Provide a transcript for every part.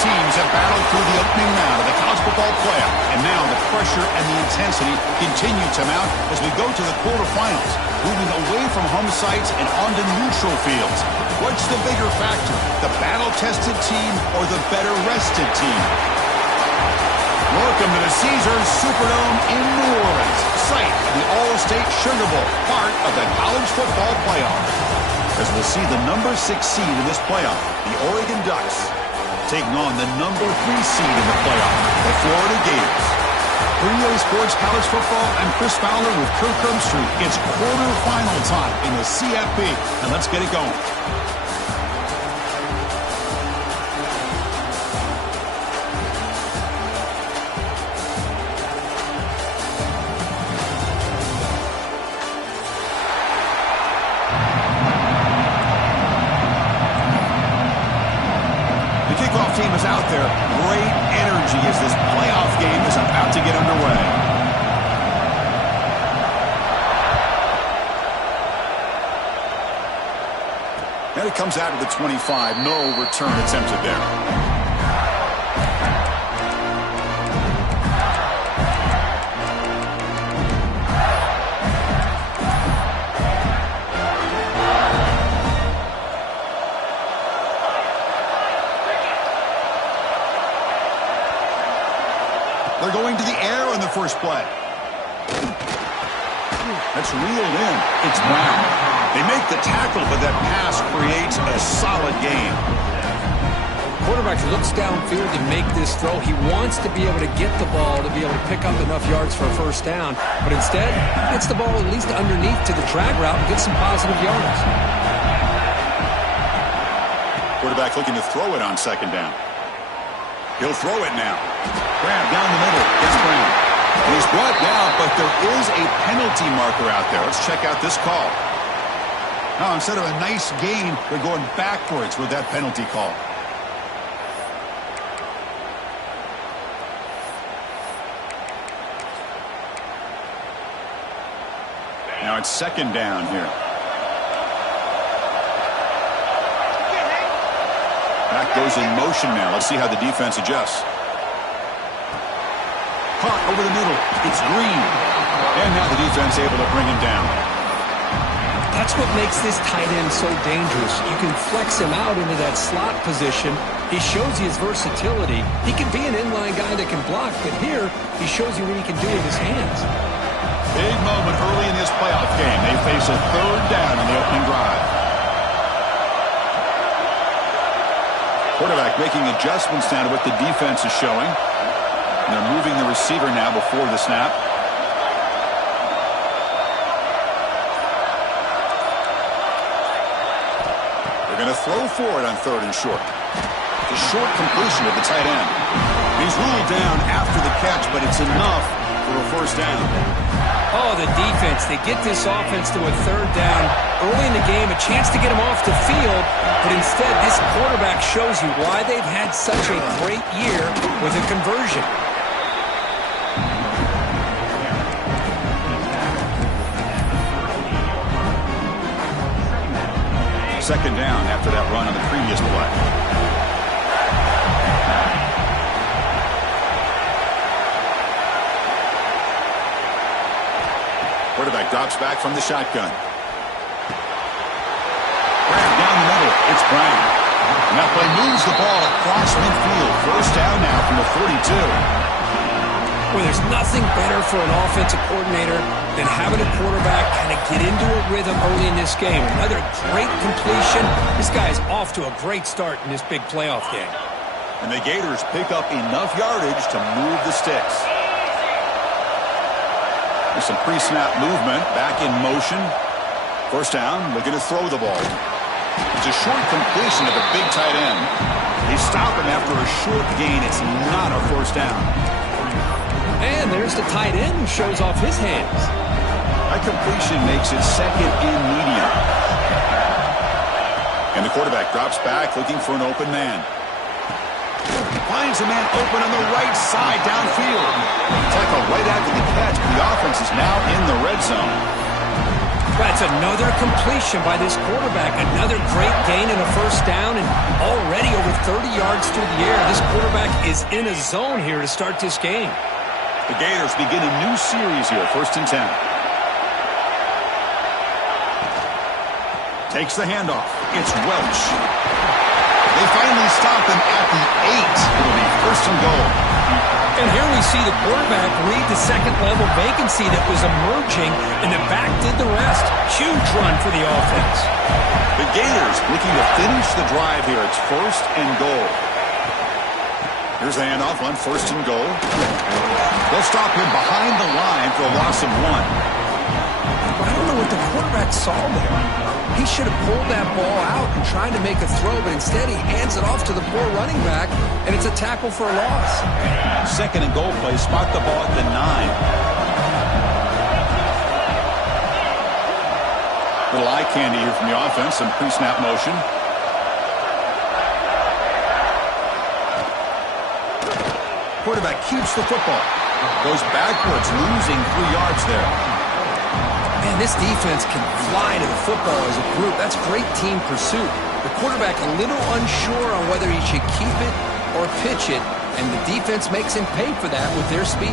teams have battled through the opening round of the college football playoff, and now the pressure and the intensity continue to mount as we go to the quarterfinals, moving away from home sites and onto neutral fields. What's the bigger factor, the battle-tested team or the better-rested team? Welcome to the Caesars Superdome in New Orleans, site of the All-State Sugar Bowl, part of the college football playoff. As we'll see the number 6 seed in this playoff, the Oregon Ducks, taking on the number 3 seed in the playoff, the Florida Gators. For EA Sports College Football, I'm Chris Fowler with Kirk Herbstreit. It's quarterfinal time in the CFP, and let's get it going. Team is out there. Great energy as this playoff game is about to get underway. And it comes out of the 25. No return attempted there. They're going to the air on the first play. That's reeled in. It's Brown. They make the tackle, but that pass creates a solid gain. Quarterback looks downfield to make this throw. He wants to be able to get the ball to be able to pick up enough yards for a first down, but instead, gets the ball at least underneath to the drag route and gets some positive yards. Quarterback looking to throw it on second down. He'll throw it now. Grab down the middle. It's Brown. And he's brought down, but there is a penalty marker out there. Let's check out this call. Now, instead of a nice gain, they're going backwards with that penalty call. Now it's second down here. Back goes in motion now. Let's see how the defense adjusts. Caught over the middle. It's Green. And now the defense able to bring him down. That's what makes this tight end so dangerous. You can flex him out into that slot position. He shows you his versatility. He can be an inline guy that can block, but here he shows you what he can do with his hands. Big moment early in this playoff game. They face a third down in the opening drive. Quarterback making adjustments now to what the defense is showing. And they're moving the receiver now before the snap. They're going to throw for it on third and short. The short completion of the tight end. He's ruled down after the catch, but it's enough for a first down. Oh, the defense. They get this offense to a third down early in the game, a chance to get him off the field, but instead this quarterback shows you why they've had such a great year with a conversion. Second down after that run on the previous play. Quarterback drops back from the shotgun. Grab down the middle. It's Brown. And that play moves the ball across midfield. First down now from the 42. Well, there's nothing better for an offensive coordinator than having a quarterback kind of get into a rhythm early in this game. Another great completion. This guy is off to a great start in this big playoff game. And the Gators pick up enough yardage to move the sticks. There's some pre-snap movement. Back in motion. First down, looking to throw the ball. It's a short completion to the big tight end. They stop him after a short gain. It's not a first down. And there's the tight end who shows off his hands. That completion makes it second in medium. And the quarterback drops back looking for an open man. Finds a man open on the right side downfield. Tackle right after the catch. The offense is now in the red zone. That's another completion by this quarterback. Another great gain in a first down, and already over 30 yards through the air. This quarterback is in a zone here to start this game. The Gators begin a new series here, 1st and 10. Takes the handoff. It's Welch. They finally stop him at the 8. It'll be 1st and goal. And here we see the quarterback read the second-level vacancy that was emerging, and the back did the rest. Huge run for the offense. The Gators looking to finish the drive here. It's 1st and goal. Here's the handoff on 1st and goal. They'll stop him behind the line for a loss of 1. I don't know what the quarterback saw there. He should have pulled that ball out and tried to make a throw, but instead he hands it off to the poor running back, and it's a tackle for a loss. 2nd and goal play. Spot the ball at the 9. Little eye candy here from the offense. Some pre-snap motion. Quarterback keeps the football. Goes backwards, losing 3 yards there. Man, this defense can fly to the football as a group. That's great team pursuit. The quarterback a little unsure on whether he should keep it or pitch it, and the defense makes him pay for that with their speed.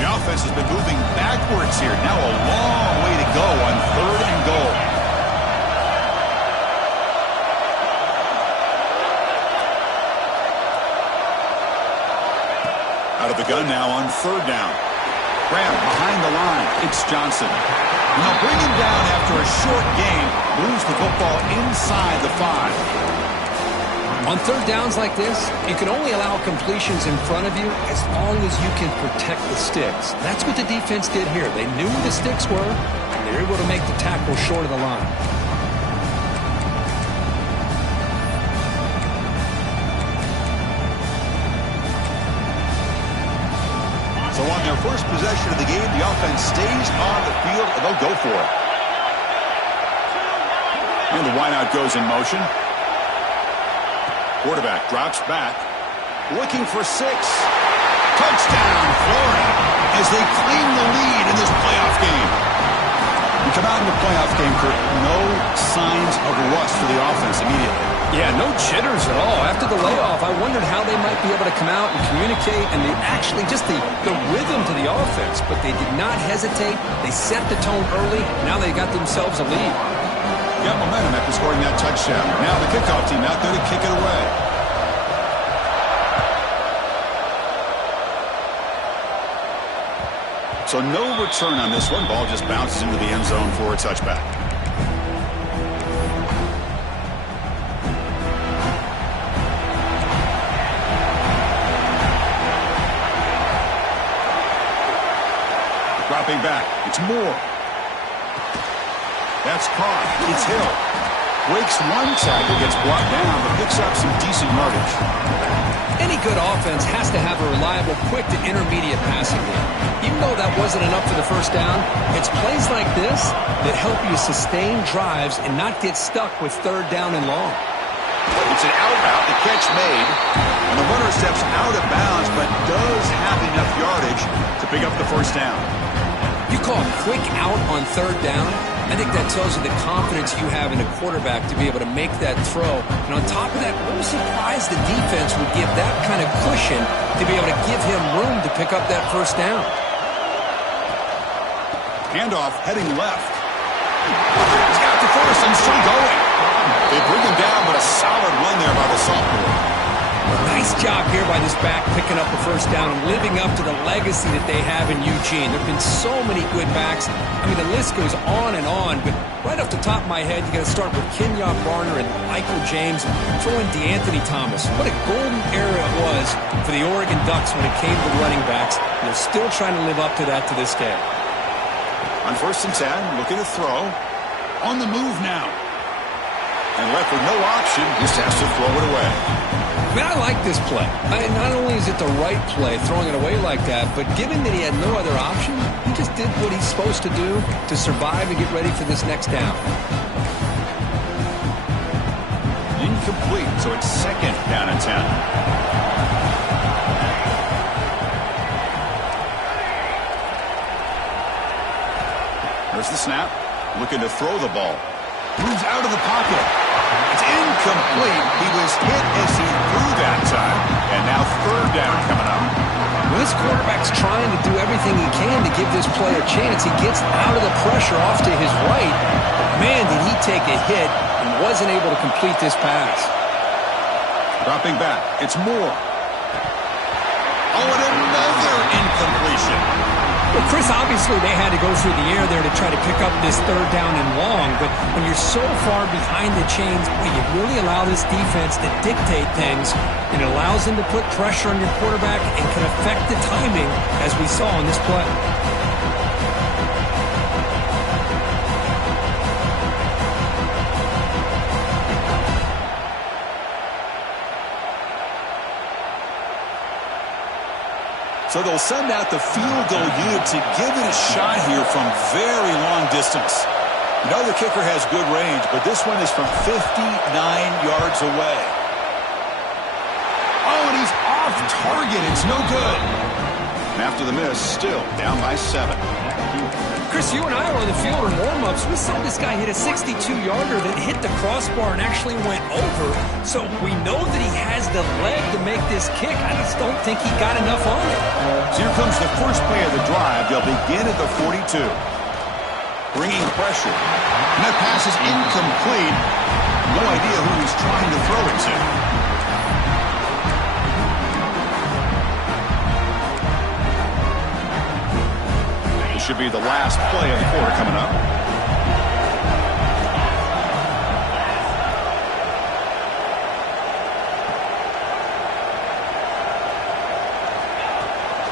The offense has been moving backwards here. Now a long way to go on 3rd and goal. Out of the gun now on 3rd down. Graham behind the line. It's Johnson. And they'll bring him down after a short game. Moves the football inside the 5. On 3rd downs like this, you can only allow completions in front of you as long as you can protect the sticks. That's what the defense did here. They knew where the sticks were, and they were able to make the tackle short of the line. So on their first possession of the game, the offense stays on the field, and they'll go for it. And the wideout goes in motion. Quarterback drops back, looking for 6. Touchdown, Florida, as they claim the lead in this playoff game. We come out in the playoff game, Kurt, no signs of rust for the offense immediately. Yeah, no jitters at all. After the layoff, I wondered how they might be able to come out and communicate, and they actually just the rhythm to the offense, but they did not hesitate. They set the tone early. Now they got themselves a lead. Got momentum after scoring that touchdown. Now the kickoff team out there to kick it away. So no return on this one. Ball just bounces into the end zone for a touchback. Dropping back. It's Moore. That's caught. It's Hill. Breaks one tackle, gets brought down, but picks up some decent yardage. Any good offense has to have a reliable, quick to intermediate passing game. Even though that wasn't enough for the first down, it's plays like this that help you sustain drives and not get stuck with 3rd down and long. It's an out route, the catch made, and the runner steps out of bounds, but does have enough yardage to pick up the first down. You call a quick out on 3rd down, I think that tells you the confidence you have in a quarterback to be able to make that throw. And on top of that, I'm surprised the defense would give that kind of cushion to be able to give him room to pick up that first down. Handoff heading left. He's got the first and still going. They bring him down, but a solid run there by the sophomore. Nice job here by this back picking up the first down and living up to the legacy that they have in Eugene. There have been so many good backs. I mean, the list goes on and on, but right off the top of my head, you got to start with Kenyon Barner and Michael James and throw in DeAnthony Thomas. What a golden era it was for the Oregon Ducks when it came to running backs. They're still trying to live up to that to this day. On 1st and 10, looking to throw. On the move now. And left with no option, just has to throw it away. Man, I like this play. Not only is it the right play, throwing it away like that, but given that he had no other option, he just did what he's supposed to do to survive and get ready for this next down. Incomplete, so it's 2nd down and 10. There's the snap. Looking to throw the ball. Moves out of the pocket. It's incomplete. He was hit as he threw that time. And now third down coming up. Well, this quarterback's trying to do everything he can to give this play a chance. He gets out of the pressure off to his right. Man, did he take a hit and wasn't able to complete this pass. Dropping back. It's Moore. Oh, and another incompletion. Well, Chris, obviously they had to go through the air there to try to pick up this third down and long, but when you're so far behind the chains, you really allow this defense to dictate things, and it allows them to put pressure on your quarterback and can affect the timing, as we saw in this play. So they'll send out the field goal unit to give it a shot here from very long distance. You know the kicker has good range, but this one is from 59 yards away. Oh, and he's off target. It's no good. And after the miss, still down by 7. Chris, you and I were on the field in warm-ups. We saw this guy hit a 62-yarder that hit the crossbar and actually went over. So we know that he has the leg to make this kick. I just don't think he got enough on it. So here comes the first play of the drive. They'll begin at the 42. Bringing pressure. And that pass is incomplete. No idea who he's trying to throw it to. Should be the last play of the quarter coming up.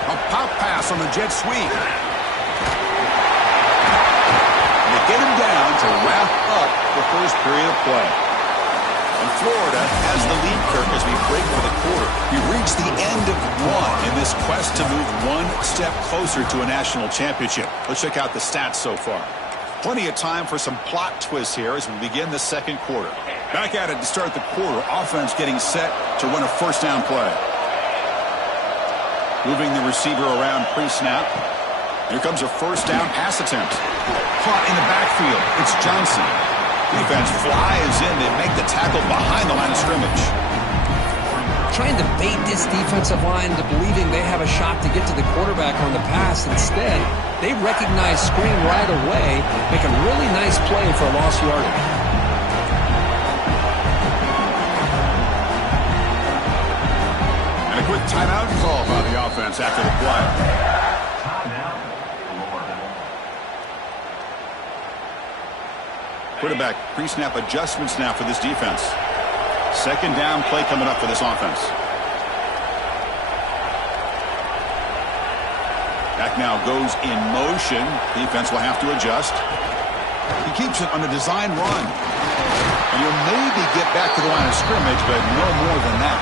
A pop pass on the jet sweep. And they get him down to wrap up the first period of play. And Florida has the lead, Kirk, as we break for the quarter. We reach the end of one in this quest to move one step closer to a national championship. Let's check out the stats so far. Plenty of time for some plot twists here as we begin the second quarter. Back at it to start the quarter. Offense getting set to run a first down play. Moving the receiver around pre-snap. Here comes a first down pass attempt. Caught in the backfield. It's Johnson. Defense flies in to make the tackle behind the line of scrimmage. Trying to bait this defensive line into believing they have a shot to get to the quarterback on the pass. Instead, they recognize screen right away, make a really nice play for a lost yardage. And a quick timeout call by the offense after the play. Quarterback pre-snap adjustments now for this defense. Second down play coming up for this offense. Back now goes in motion. Defense will have to adjust. He keeps it on a design run. And he'll maybe get back to the line of scrimmage, but no more than that.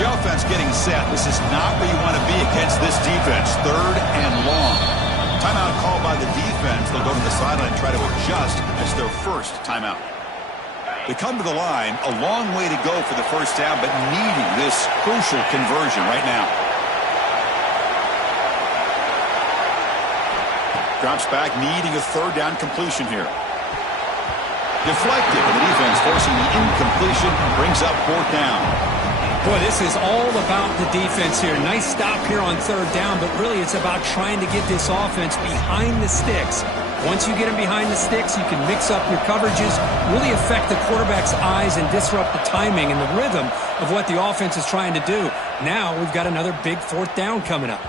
The offense getting set. This is not where you want to be against this defense. Third and long. Timeout called by the defense. They'll go to the sideline and try to adjust. That's their first timeout. They come to the line. A long way to go for the first down, but needing this crucial conversion right now. Drops back, needing a third down completion here. Deflected, and the defense forcing the incompletion, brings up fourth down. Boy, this is all about the defense here. Nice stop here on third down, but really it's about trying to get this offense behind the sticks. Once you get them behind the sticks, you can mix up your coverages, really affect the quarterback's eyes and disrupt the timing and the rhythm of what the offense is trying to do. Now we've got another big fourth down coming up.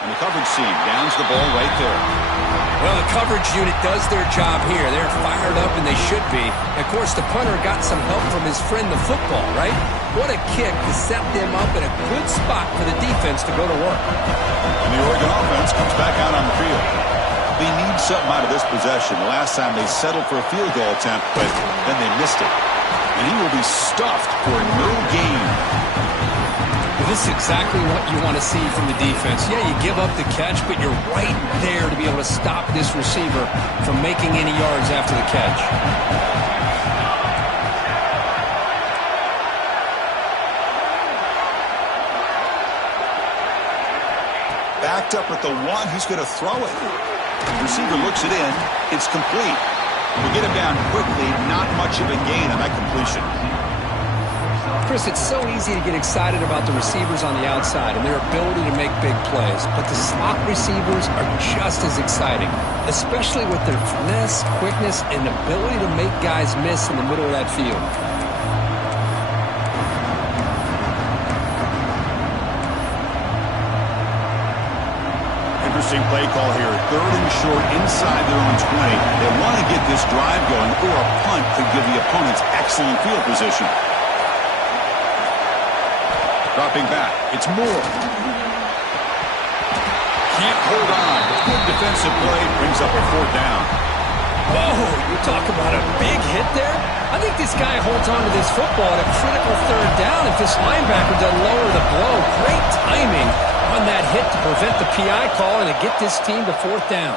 And the coverage team downs the ball right there. Well, the coverage unit does their job here. They're fired up, and they should be. Of course, the punter got some help from his friend, the football, right? What a kick to set them up in a good spot for the defense to go to work. And the Oregon offense comes back out on the field. They need something out of this possession. The last time they settled for a field goal attempt, but then they missed it. And he will be stuffed for no gain. Well, This is exactly what you want to see from the defense. Yeah, you give up the catch, but you're right there to be able to stop this receiver from making any yards after the catch. Backed up at the one, he's going to throw it. The receiver looks it in. It's complete. We get him down quickly, not much of a gain on that completion. Chris, it's so easy to get excited about the receivers on the outside and their ability to make big plays, but the slot receivers are just as exciting, especially with their finesse, quickness, and ability to make guys miss in the middle of that field. Interesting play call here. 3rd and short inside their own 20. They want to get this drive going, or a punt could give the opponents excellent field position. Dropping back. It's Moore. Can't hold on. Good defensive play brings up a 4th down. Whoa, you talk about a big hit there. I think this guy holds on to this football at a critical 3rd down if this linebacker doesn't lower the blow. Great timing on that hit to prevent the PI call and to get this team to 4th down.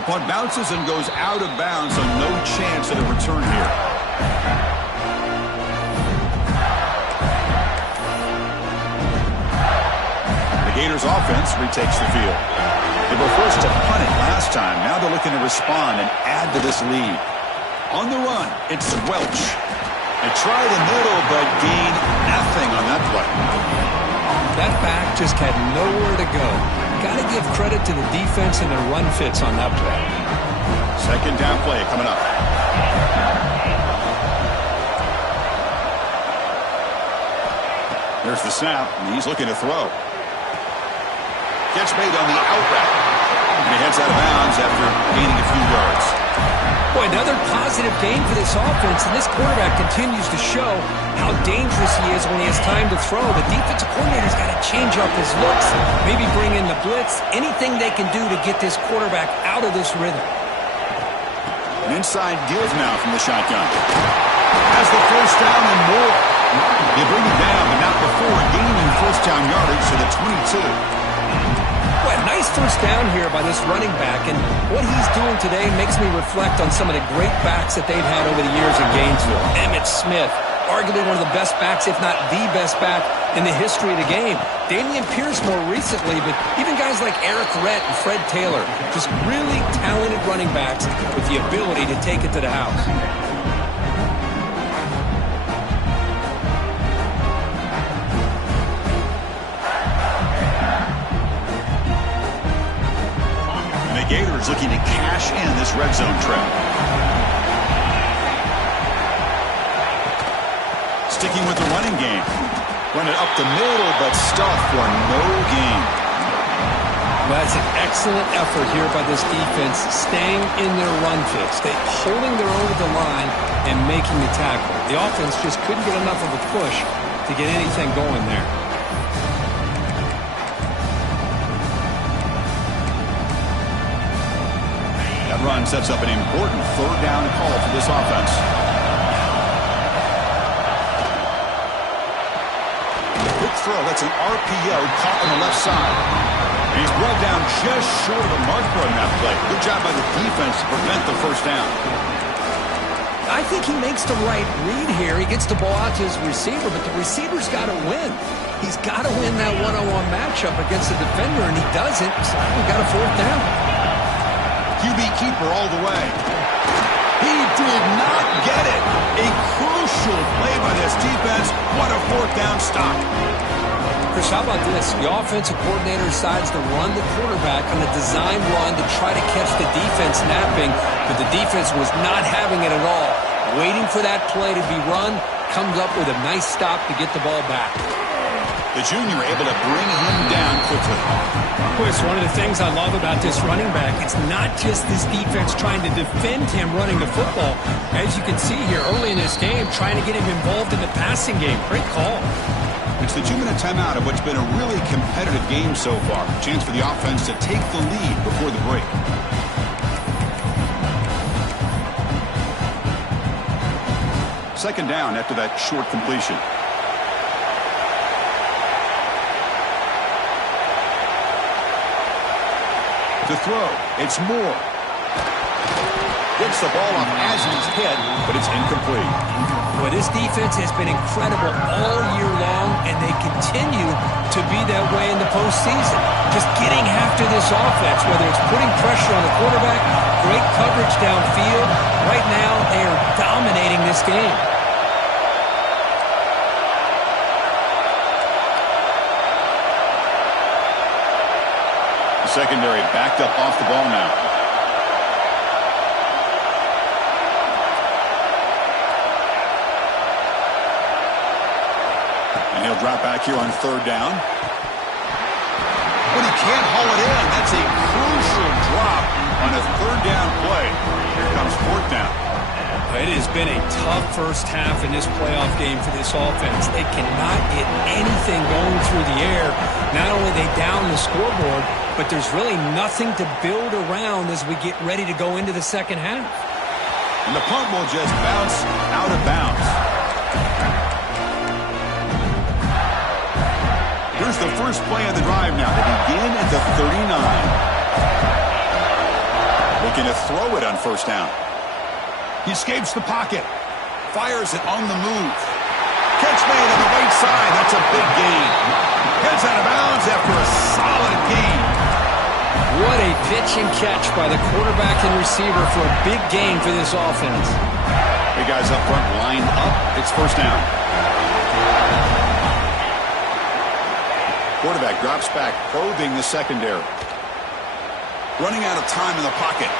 The punt bounces and goes out of bounds, so no chance at a return here. The Gators offense retakes the field. They were forced to punt it last time. Now they're looking to respond and add to this lead. On the run, it's Welch. They try the middle, but gain nothing on that play. That back just had nowhere to go. Got to give credit to the defense and their run fits on that play. 2nd down play coming up. There's the snap, and he's looking to throw. Catch made on the out route. And he heads out of bounds after gaining a few yards. Boy, another positive game for this offense, and this quarterback continues to show how dangerous he is when he has time to throw. The defensive coordinator's got to change up his looks, maybe bring in the blitz, anything they can do to get this quarterback out of this rhythm. An inside deals now from the shotgun. Has the 1st down and more. They bring him down, but not before gaining 1st down yardage to the 22. Well, nice 1st down here by this running back, and what he's doing today makes me reflect on some of the great backs that they've had over the years in Gainesville. Emmitt Smith, arguably one of the best backs, if not the best back in the history of the game. Damian Pierce more recently, but even guys like Eric Rett and Fred Taylor, just really talented running backs with the ability to take it to the house. Gators looking to cash in this red zone trap. Sticking with the running game. Run it up the middle, but stuffed for no gain. Well, that's an excellent effort here by this defense, staying in their run fits. They're holding their own at the line and making the tackle. The offense just couldn't get enough of a push to get anything going there. Run sets up an important 3rd down call for this offense. Quick throw. That's an RPO caught on the left side. And he's brought down just short of the marker on that play. Good job by the defense to prevent the 1st down. I think he makes the right read here. He gets the ball out to his receiver, but the receiver's got to win. He's got to win that one-on-one matchup against the defender, and he doesn't. So we got a 4th down. QB keeper all the way. He did not get it. A crucial play by this defense. What a 4th down stop. Chris, how about this? The offensive coordinator decides to run the quarterback on a design run to try to catch the defense napping, but the defense was not having it at all. Waiting for that play to be run, comes up with a nice stop to get the ball back. The junior able to bring him down quickly. Chris, one of the things I love about this running back, it's not just this defense trying to defend him running the football. As you can see here early in this game, trying to get him involved in the passing game. Great call. It's the 2-minute timeout of what's been a really competitive game so far. Chance for the offense to take the lead before the break. Second down after that short completion. To throw, it's Moore. Gets the ball off Asney's head, but it's incomplete. Well, this defense has been incredible all year long, and they continue to be that way in the postseason. Just getting after this offense, whether it's putting pressure on the quarterback, great coverage downfield. Right now, they are dominating this game. The secondary backed up off the ball now. And he'll drop back here on third down. But he can't haul it in. That's a crucial drop on a third down play. Here comes fourth down. It has been a tough first half in this playoff game for this offense. They cannot get anything going through the air. Not only they down the scoreboard, but there's really nothing to build around as we get ready to go into the second half. And the punt will just bounce out of bounds. Here's the first play of the drive now. They begin at the 39. Looking to throw it on first down. He escapes the pocket. Fires it on the move. Catch made on the right side. That's a big gain. Gets out of bounds after a solid gain. What a pitch and catch by the quarterback and receiver for a big gain for this offense. Big guys up front lined up. It's first down. Quarterback drops back, probing the secondary. Running out of time in the pocket.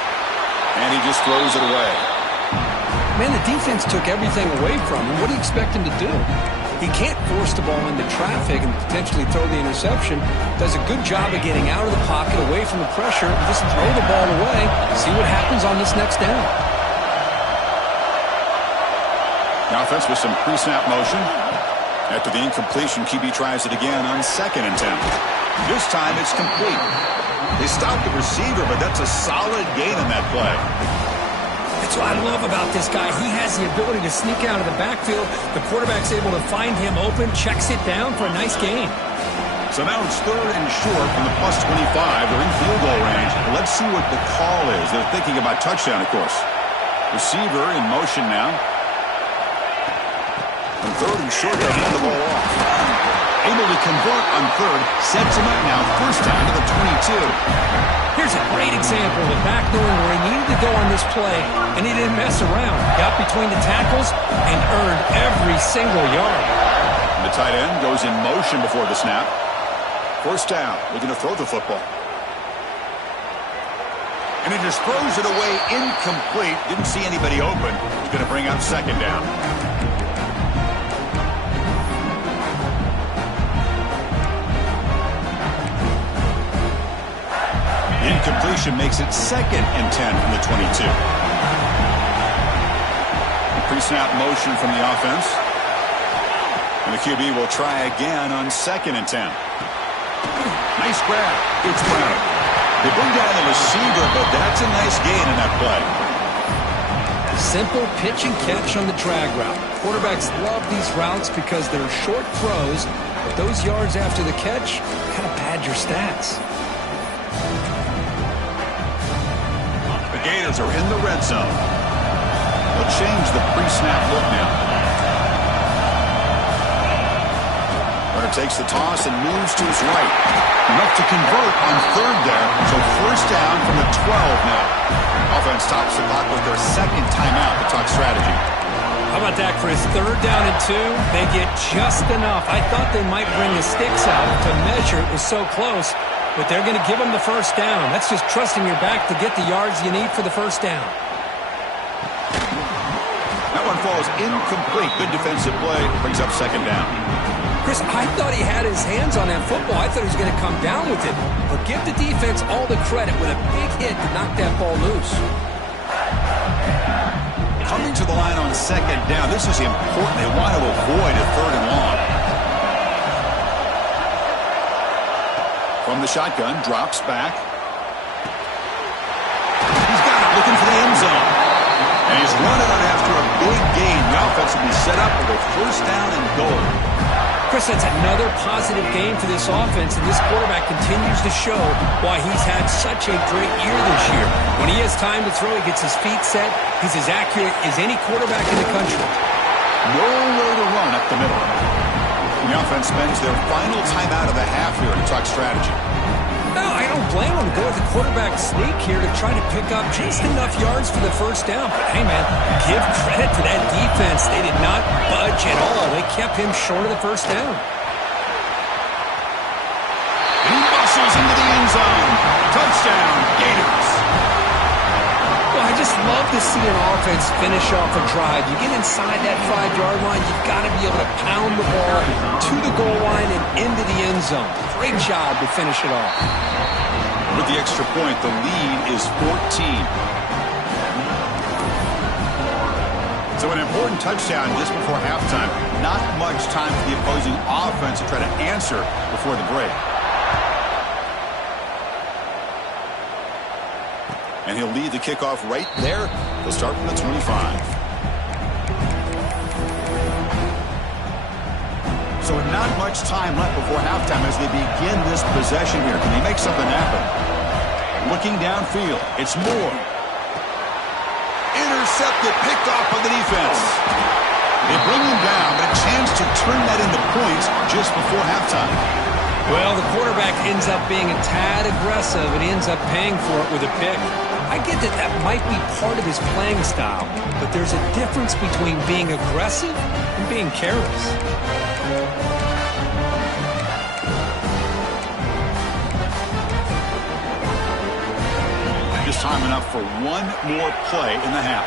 And he just throws it away. Man, the defense took everything away from him. What do you expect him to do? He can't force the ball into traffic and potentially throw the interception. Does a good job of getting out of the pocket, away from the pressure, and just throw the ball away. See what happens on this next down. The offense with some pre-snap motion. After the incompletion, QB tries it again on 2nd and 10. This time it's complete. They stopped the receiver, but that's a solid gain in that play. That's what I love about this guy. He has the ability to sneak out of the backfield. The quarterback's able to find him open, checks it down for a nice gain. So now it's 3rd and short from the plus 25. They're in field goal range. Let's see what the call is. They're thinking about touchdown, of course. Receiver in motion now. On 3rd and short, they'll hand the ball off. Able to convert on 3rd. Sets him up now. First down to the 22. Here's a great example of the back knowing where he needed to go on this play, and he didn't mess around. Got between the tackles and earned every single yard. And the tight end goes in motion before the snap. First down. Looking to throw the football. And he just throws it away incomplete. Didn't see anybody open. He's going to bring up 2nd down. Incompletion makes it 2nd and 10 from the 22. Pre-snap motion from the offense. And the QB will try again on 2nd and 10. Nice grab. It's Brown. They bring down the receiver, but that's a nice gain in that play. Simple pitch and catch on the drag route. Quarterbacks love these routes because they're short throws, but those yards after the catch kind of pad your stats. Gators are in the red zone. They'll change the pre-snap look now. Runner takes the toss and moves to his right. Enough to convert on 3rd there. So first down from the 12 now. Offense stops the clock with their 2nd timeout to talk strategy. How about that, Chris? 3rd down and 2. They get just enough. I thought they might bring the sticks out to measure. It was so close. But they're going to give them the first down. That's just trusting your back to get the yards you need for the first down. That one falls incomplete. Good defensive play. Brings up 2nd down. Chris, I thought he had his hands on that football. I thought he was going to come down with it. But give the defense all the credit with a big hit to knock that ball loose. Coming to the line on 2nd down. This is important. They want to avoid a 3rd and long. From the shotgun, drops back. He's got it, looking for the end zone. And he's running on after a big gain. The offense will be set up with a first down and goal. Chris, that's another positive game for this offense, and this quarterback continues to show why he's had such a great year this year. When he has time to throw, he gets his feet set. He's as accurate as any quarterback in the country. Nowhere to run up the middle. The offense spends their final timeout of the half here to talk strategy. No, I don't blame him to go with the quarterback sneak here to try to pick up just enough yards for the first down. But, hey, man, give credit to that defense. They did not budge at all. They kept him short of the first down. He muscles into the end zone. Touchdown, Gators. Well, I just love to see an offense finish off a drive. You get inside that 5-yard line, you've got to be able to pound the ball to the goal line and into the end zone. Great job to finish it off. With the extra point, the lead is 14. So an important touchdown just before halftime. Not much time for the opposing offense to try to answer before the break. And he'll lead the kickoff right there. He'll start from the 25. So not much time left before halftime as they begin this possession here. Can they make something happen? Looking downfield. It's Moore. Intercepted, picked off by the defense. They bring him down, but a chance to turn that into points just before halftime. Well, the quarterback ends up being a tad aggressive, and he ends up paying for it with a pick. I get that that might be part of his playing style, but there's a difference between being aggressive and being careless. Just time enough for one more play in the half.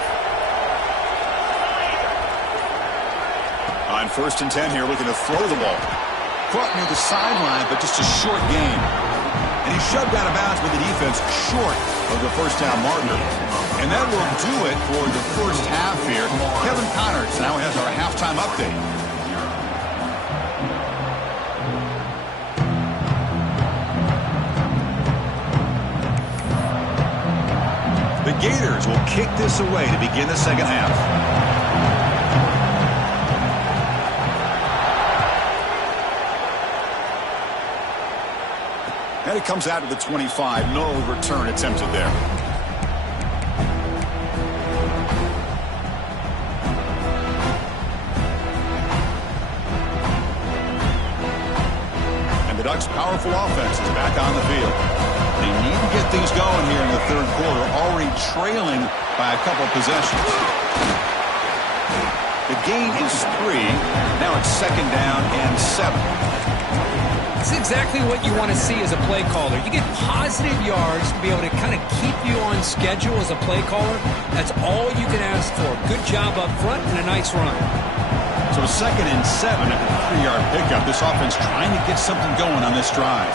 On 1st and 10 here, looking to throw the ball. Caught near the sideline, but just a short gain. And he's shoved out of bounds with the defense short of the first down marker. And that will do it for the first half here. Kevin Connors now has our halftime update. The Gators will kick this away to begin the second half. And it comes out to the 25. No return attempted there. And the Ducks' powerful offense is back on the field. They need to get things going here in the third quarter, already trailing by a couple possessions. The gain is 3. Now it's 2nd down and 7. It's exactly what you want to see as a play caller. You get positive yards to be able to kind of keep you on schedule as a play caller. That's all you can ask for. Good job up front and a nice run. So 2nd and 7 after the 3-yard pickup. This offense trying to get something going on this drive.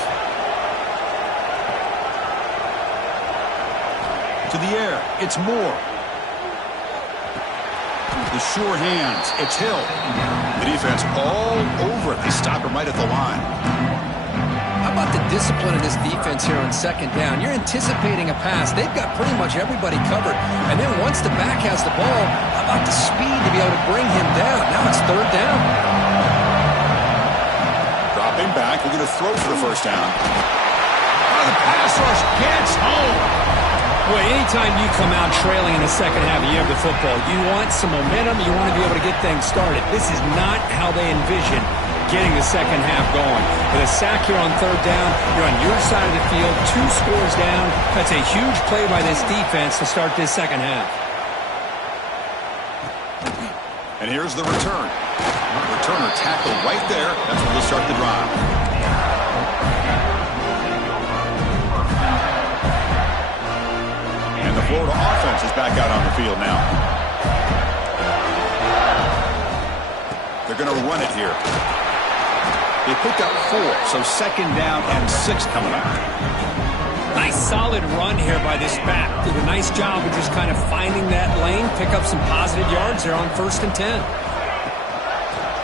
To the air, it's Moore. The sure hands, it's Hill. The defense all over it. They stop him right at the line. How about the discipline of this defense here on 2nd down? You're anticipating a pass. They've got pretty much everybody covered. And then once the back has the ball, how about the speed to be able to bring him down? Now it's 3rd down. Dropping back, we're going to throw for the first down. Oh, the pass rush gets home. Well, anytime you come out trailing in the second half, you have the football. You want some momentum. You want to be able to get things started. This is not how they envision getting the second half going. With a sack here on 3rd down, you're on your side of the field, 2 scores down. That's a huge play by this defense to start this second half. And here's the return. Returner tackled right there. That's where they'll start the drive. And the Florida offense is back out on the field now. They're going to run it here. They picked up 4, so 2nd down and 6 coming up. Nice solid run here by this back. Did a nice job of just kind of finding that lane, pick up some positive yards there on 1st and 10.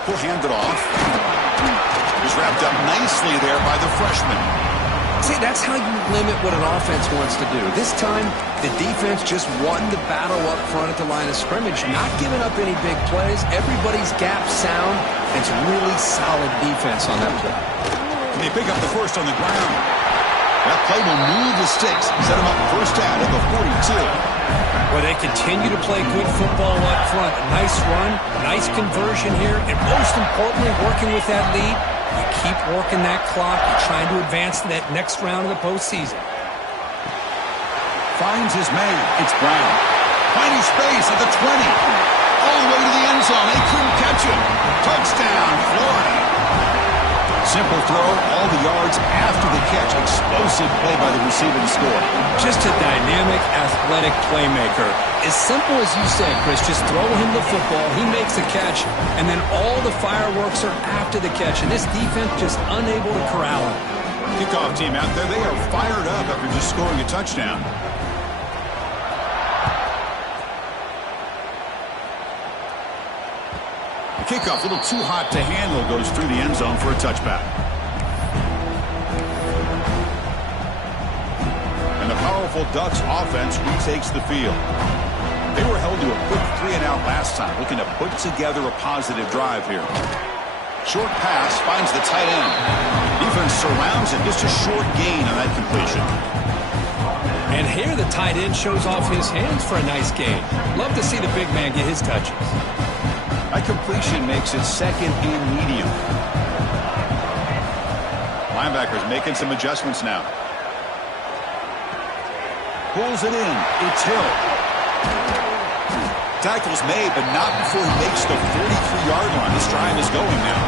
He'll hand it off. He's wrapped up nicely there by the freshman. See, that's how you limit what an offense wants to do. This time, the defense just won the battle up front at the line of scrimmage, not giving up any big plays. Everybody's gap sound. It's really solid defense on that play. They pick up the first on the ground. That play will move the sticks, set them up first down at the 42. Well, they continue to play good football up front. A nice run, nice conversion here, and most importantly, working with that lead, you keep working that clock. You're trying to advance to that next round of the postseason. Finds his man. It's Brown. Finding space at the 20. All the way to the end zone. They couldn't catch him. Touchdown, Florida. Simple throw, all the yards after the catch. Explosive play by the receiver to score. Just a dynamic, athletic playmaker. As simple as you said, Chris, just throw him the football, he makes the catch, and then all the fireworks are after the catch, and this defense just unable to corral him. Kickoff team out there, they are fired up after just scoring a touchdown. Kickoff, a little too hot to handle, goes through the end zone for a touchback. And the powerful Ducks offense retakes the field. They were held to a quick 3-and-out last time, looking to put together a positive drive here. Short pass finds the tight end. Defense surrounds it, just a short gain on that completion. And here the tight end shows off his hands for a nice gain. Love to see the big man get his touches. That completion makes it second and medium. Linebackers making some adjustments now. Pulls it in. It's Hill. Tackle's made, but not before he makes the 43-yard line. This drive is going now.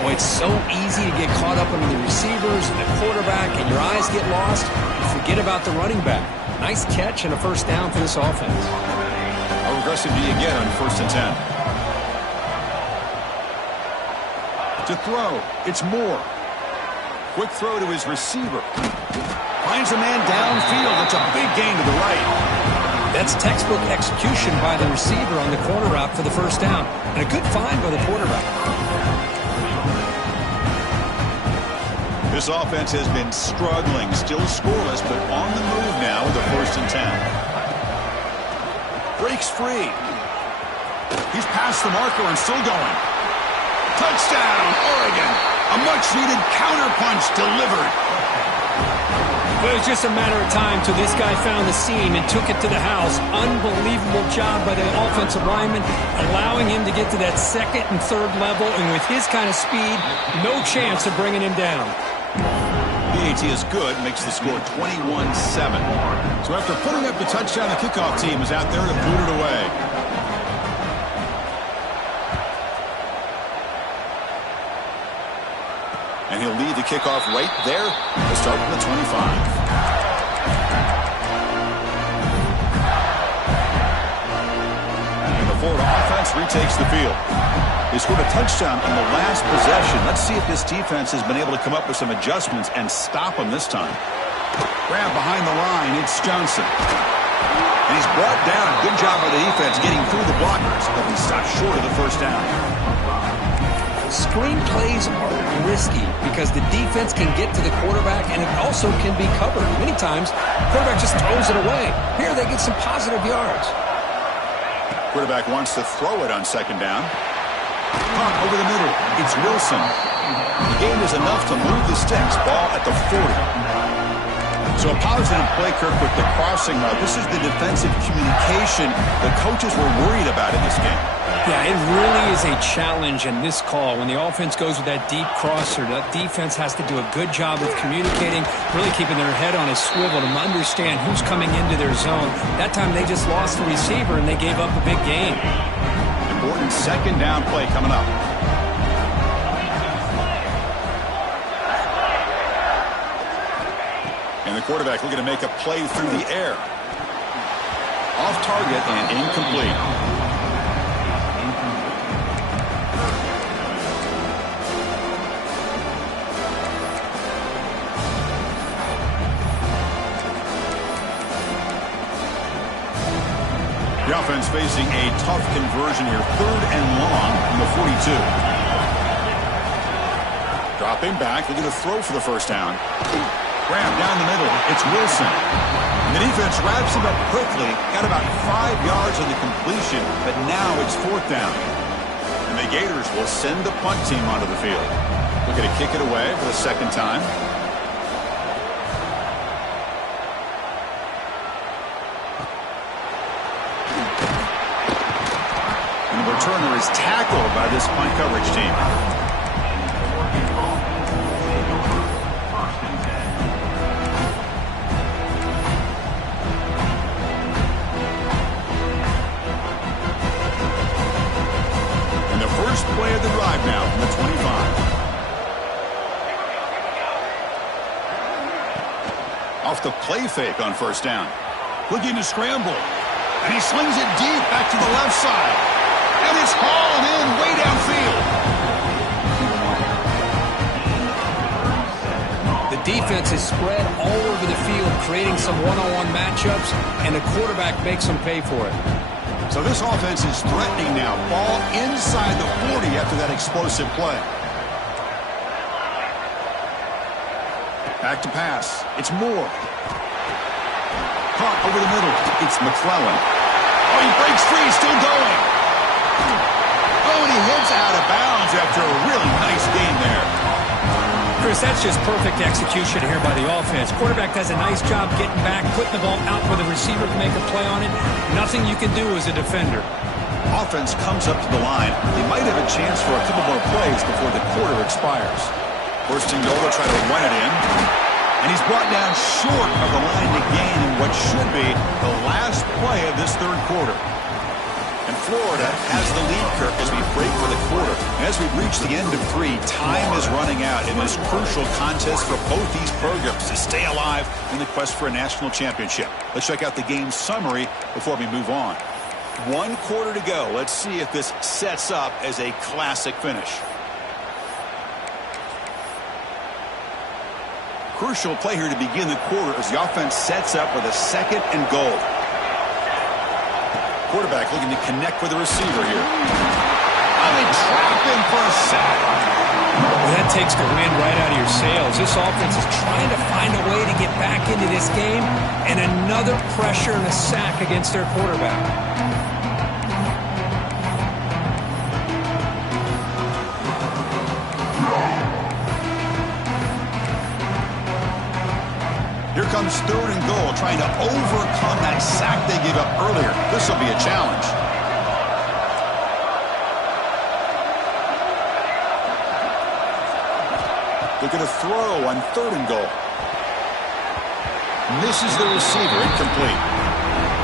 Boy, it's so easy to get caught up under the receivers and the quarterback, and your eyes get lost. You forget about the running back. Nice catch and a first down for this offense. How aggressive do you get on 1st and 10? To throw, it's Moore. Quick throw to his receiver. Finds a man downfield. It's a big gain to the right. That's textbook execution by the receiver on the corner route for the first down. And a good find by the quarterback. This offense has been struggling, still scoreless, but on the move now with a 1st and 10. Breaks free. He's past the marker and still going. Touchdown, Oregon. A much-needed counterpunch delivered. But it was just a matter of time till this guy found the seam and took it to the house. Unbelievable job by the offensive lineman, allowing him to get to that 2nd and 3rd level, and with his kind of speed, no chance of bringing him down. PAT is good, makes the score 21-7. So after putting up the touchdown, the kickoff team is out there to boot it away. And he'll lead the kickoff right there to start from the 25. And the Florida offense retakes the field. They scored a touchdown on the last possession. Let's see if this defense has been able to come up with some adjustments and stop them this time. Grab behind the line. It's Johnson. And he's brought down. Good job by the defense getting through the blockers, but he stopped short of the first down. Screen plays are risky because the defense can get to the quarterback, and it also can be covered. Many times, the quarterback just throws it away. Here, they get some positive yards. Quarterback wants to throw it on 2nd down. Pump over the middle. It's Wilson. The gain is enough to move the sticks. Ball at the 40. So a positive play, Kirk, with the crossing route. This is the defensive communication the coaches were worried about in this game. Yeah, it really is a challenge in this call. When the offense goes with that deep crosser, that defense has to do a good job of communicating, really keeping their head on a swivel to understand who's coming into their zone. That time they just lost the receiver and they gave up a big gain. Important 2nd down play coming up. And the quarterback looking to make a play through the air. Off target and incomplete. The offense facing a tough conversion here. 3rd and long from the 42. Dropping back, looking to throw for the first down. Graham down the middle. It's Wilson. And the defense wraps him up quickly. Got about 5 yards on the completion, but now it's 4th down. And the Gators will send the punt team onto the field. Looking to kick it away for the second time. And the returner is tackled by this punt coverage team. First play of the drive now from the 25. Off the play fake on first down. Looking to scramble. And he slings it deep back to the left side. And it's hauled in way downfield. The defense is spread all over the field, creating some one-on-one matchups, and the quarterback makes them pay for it. So this offense is threatening now. Ball inside the 40 after that explosive play. Back to pass. It's Moore. Caught over the middle. It's McClellan. Oh, he breaks free. Still going. Oh, and he heads out of bounds after a really nice gain there. Chris, that's just perfect execution here by the offense. Quarterback does a nice job getting back, putting the ball out where the receiver can make a play on it. Nothing you can do as a defender. Offense comes up to the line. They might have a chance for a couple more plays before the quarter expires. First and goal, try to run it in. And he's brought down short of the line to gain in what should be the last play of this third quarter. And Florida has the lead, Kirk, as we break for the quarter. And as we reach the end of 3, time is running out in this crucial contest for both these programs to stay alive in the quest for a national championship. Let's check out the game summary before we move on. 1 quarter to go. Let's see if this sets up as a classic finish. Crucial play here to begin the quarter as the offense sets up with a 2nd and goal. Quarterback looking to connect with the receiver here. And they trap him for a sack. Well, that takes the wind right out of your sails. This offense is trying to find a way to get back into this game, and another pressure and a sack against their quarterback. Here comes 3rd and goal, trying to overcome that sack they gave up earlier. This will be a challenge. Looking to throw on 3rd and goal. Misses the receiver, incomplete.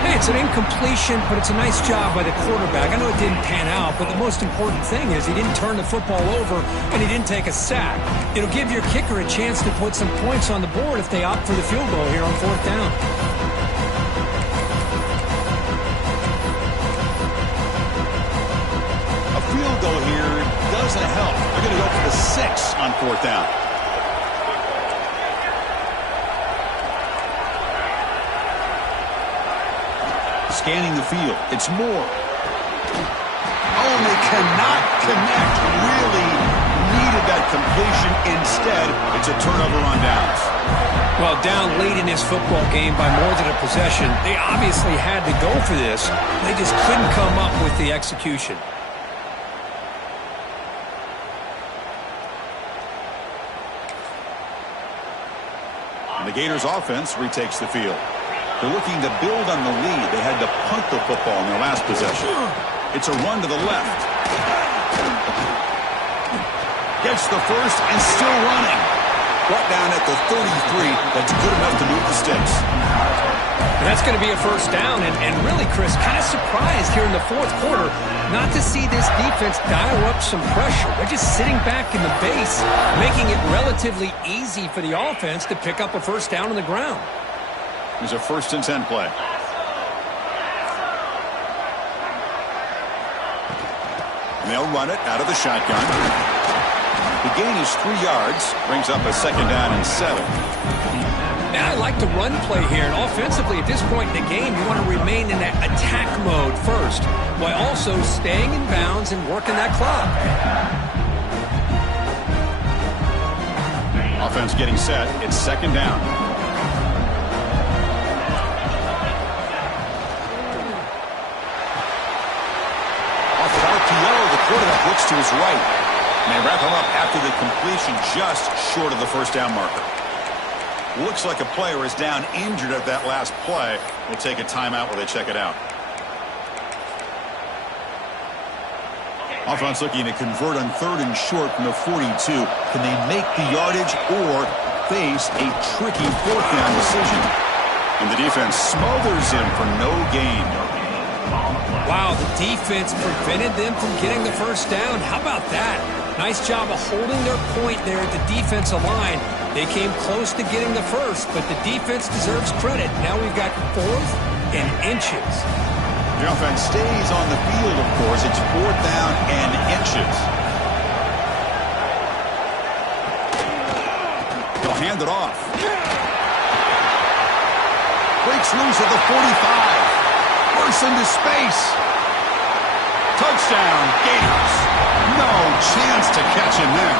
Hey, it's an incompletion, but it's a nice job by the quarterback. I know it didn't pan out, but the most important thing is he didn't turn the football over and he didn't take a sack. It'll give your kicker a chance to put some points on the board if they opt for the field goal here on 4th down. A field goal here doesn't help. They're going to go for the 6 on 4th down. Scanning the field. It's Moore. Oh, and they cannot connect. Really needed that completion. Instead, it's a turnover on downs. Well, down late in this football game by more than a possession, they obviously had to go for this. They just couldn't come up with the execution. And the Gators offense retakes the field. They're looking to build on the lead. They had to punt the football in their last possession. It's a run to the left. Gets the first and still running. Brought down at the 33. That's good enough to move the sticks. And that's going to be a first down. And really, Chris, kind of surprised here in the 4th quarter not to see this defense dial up some pressure. They're just sitting back in the base, making it relatively easy for the offense to pick up a first down on the ground. Here's a 1st and 10 play. And they'll run it out of the shotgun. The gain is 3 yards. Brings up a 2nd down and 7. Now I like the run play here. And offensively, at this point in the game, you want to remain in that attack mode first, while also staying in bounds and working that clock. Offense getting set. It's 2nd down. The quarterback looks looks to his right. And they wrap him up after the completion just short of the first down marker. Looks like a player is down injured at that last play. We'll take a timeout while they check it out. Offense looking to convert on 3rd and short from the 42. Can they make the yardage or face a tricky 4th down decision? And the defense smothers him for no gain. Wow, the defense prevented them from getting the first down. How about that? Nice job of holding their point there at the defensive line. They came close to getting the first, but the defense deserves credit. Now we've got 4th and inches. The offense stays on the field, of course. It's 4th down and inches. They'll hand it off. Breaks loose at the 45. Bursts into space. Touchdown, Gators. No chance to catch him there.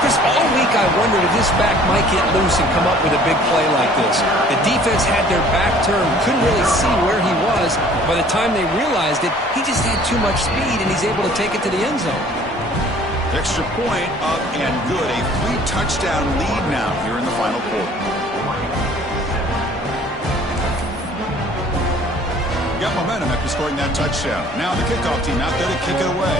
Chris, all week I wondered if this back might get loose and come up with a big play like this. The defense had their back turned, couldn't really see where he was. By the time they realized it, he just had too much speed, and he's able to take it to the end zone. Extra point up and good. A 3-touchdown lead now here in the final quarter. Got momentum after scoring that touchdown. Now the kickoff team out there to kick it away.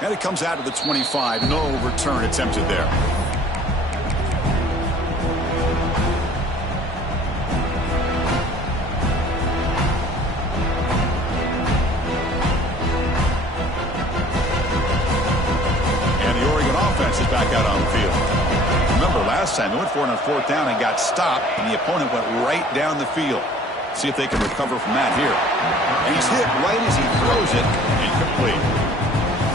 And it comes out of the 25. No return attempted there. Is back out on the field. Remember last time they went for it on 4th down and got stopped, and the opponent went right down the field. See if they can recover from that here. And he's hit right as he throws it. Incomplete.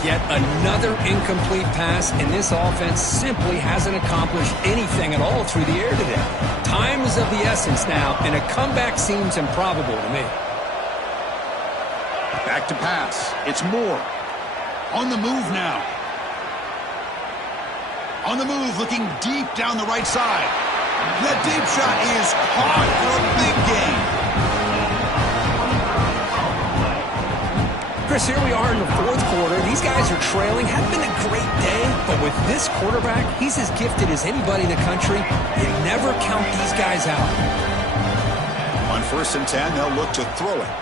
Yet another incomplete pass, and this offense simply hasn't accomplished anything at all through the air today. Time is of the essence now, and a comeback seems improbable to me. Back to pass. It's Moore. On the move now. On the move, looking deep down the right side. That deep shot is caught for a big gain. Chris, here we are in the 4th quarter. These guys are trailing. Hadn't been a great day, but with this quarterback, he's as gifted as anybody in the country. You never count these guys out. On 1st and 10, they'll look to throw it.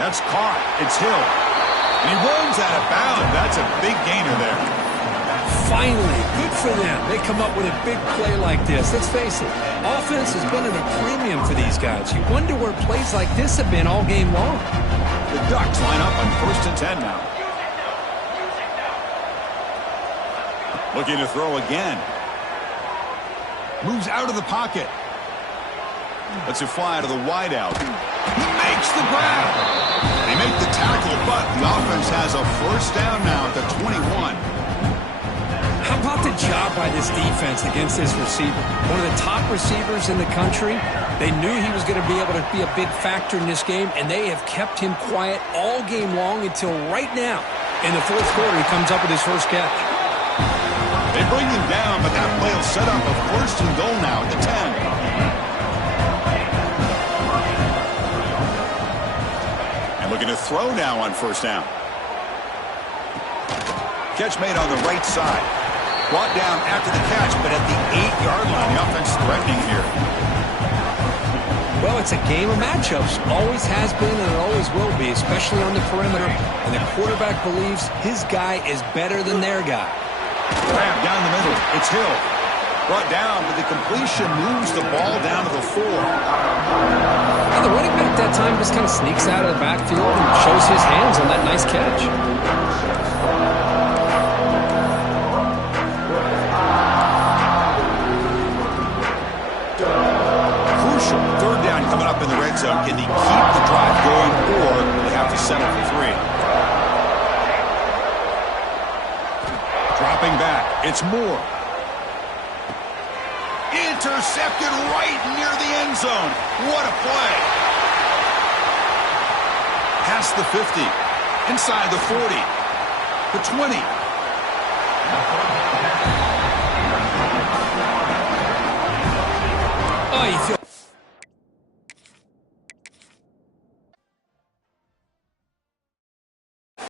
That's caught. It's Hill. And he runs out of bounds. That's a big gainer there. Finally, good for them. They come up with a big play like this. Let's face it, offense has been at a premium for these guys. You wonder where plays like this have been all game long. The Ducks line up on 1st and 10 now. Looking to throw again. Moves out of the pocket. Lets it fly to the wideout. He makes the grab. They make the tackle, but the offense has a 1st down now at the 21. How about the job by this defense against this receiver? One of the top receivers in the country. They knew he was going to be able to be a big factor in this game, and they have kept him quiet all game long until right now. In the 4th quarter, he comes up with his first catch. They bring him down, but that play will set up a 1st and goal now at the 10. And looking to throw now on 1st down. Catch made on the right side. Brought down after the catch, but at the 8-yard line, the offense threatening here. Well, it's a game of matchups. Always has been and it always will be, especially on the perimeter. And the quarterback believes his guy is better than their guy. Grab down the middle. It's Hill. Brought down, but the completion moves the ball down to the 4. And the running back that time just kind of sneaks out of the backfield and shows his hands on that nice catch. Coming up in the red zone. Can he keep the drive going, or they have to settle for 3? Dropping back. It's Moore. Intercepted right near the end zone. What a play. Past the 50. Inside the 40. The 20.